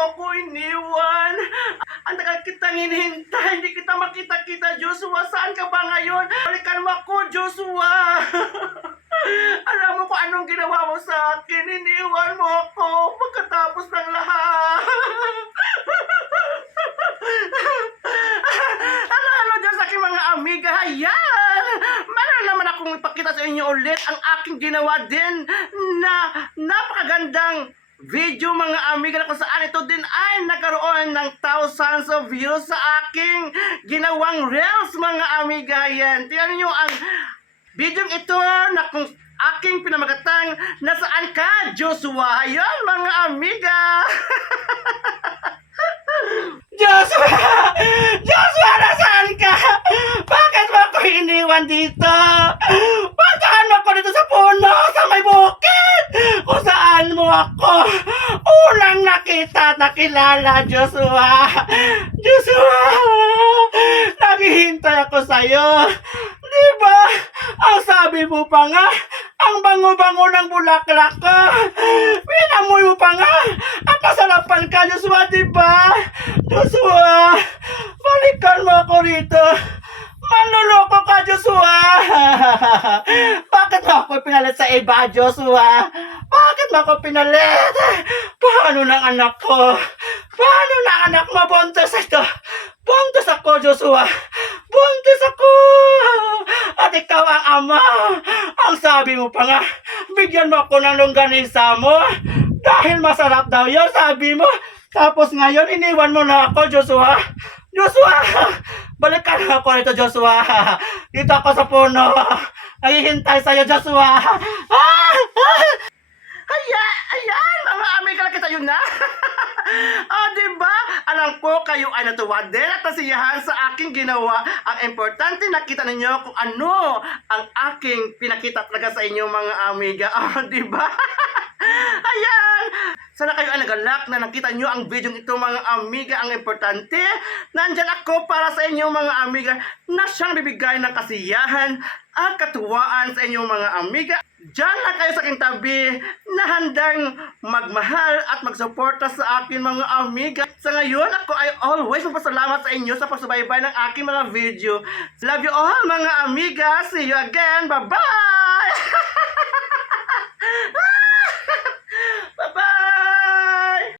mo ako iniwan? Ang tagal kitang hinihintay, hindi kita makita-kita, Joshua. Saan ka ba ngayon? Balikan mo ako, Joshua. Alam mo kung anong ginawa mo sa akin. Iniwan mo ako pagkatapos ng lahat. Ano, Diyos, aking mga amiga, hayan! Meron naman akong ipakita sa inyo ulit ang aking ginawa din na napakagandang video, mga amiga, na kung saan ito din ay nagkaroon ng thousands of views sa aking ginawang reels, mga amiga. Yan, tingnan niyo ang video ito na kung aking pinamagatang Nasaan Ka, Joshua? Ayan, mga amiga. Joshua! Joshua, nasaan ka? Bakit mo ako iniwan dito? Puntahan mo ako dito sa puno, sa may bukid, kung saan mo ako unang nakita at nakilala, Joshua. Joshua, naghihintay ako sa'yo. Diba? Ang sabi mo pa nga, ang bango-bango ng bulaklak ko. Pinamoy mo pa nga. Ang kasarapan ka, Joshua, diba? Joshua, balikan mo ako rito. Manluloko ka, Joshua. Bakit mo ako pinalit sa iba, Joshua? Bakit mo ako pinalit? Paano ng anak ko? Paano ng anak mo? Buntis ito. Buntis ako, Joshua. Buntis ako. At ikaw ang ama. Ang sabi mo pa nga, bigyan mo ako ng longganisa mo. Dahil masarap daw yun, sabi mo. Tapos ngayon, iniwan mo na ako, Joshua. Joshua! Balikan ako nito, Joshua. Dito ako sa puno. Naghihintay sa'yo, Joshua. Ayan, mga amiga, nakita yun na. Diba? Alam ko kayo ay natuwa din at nasiyahan sa aking ginawa. Ang importante, nakita ninyo kung ano ang aking pinakita talaga sa inyo, mga amiga. Diba? Ayan! Sana kayo ay nagalak na nakita nyo ang video ito, mga amiga. Ang importante, nandyan ako para sa inyo, mga amiga, na siyang bibigay ng kasiyahan at katuwaan sa inyo, mga amiga. Diyan na kayo sa aking tabi na handang magmahal at magsuporta sa akin, mga amiga. Sa ngayon, ako ay always magpasalamat sa inyo sa pagsubaybay ng aking mga video. Love you all, mga amiga. See you again. Bye-bye!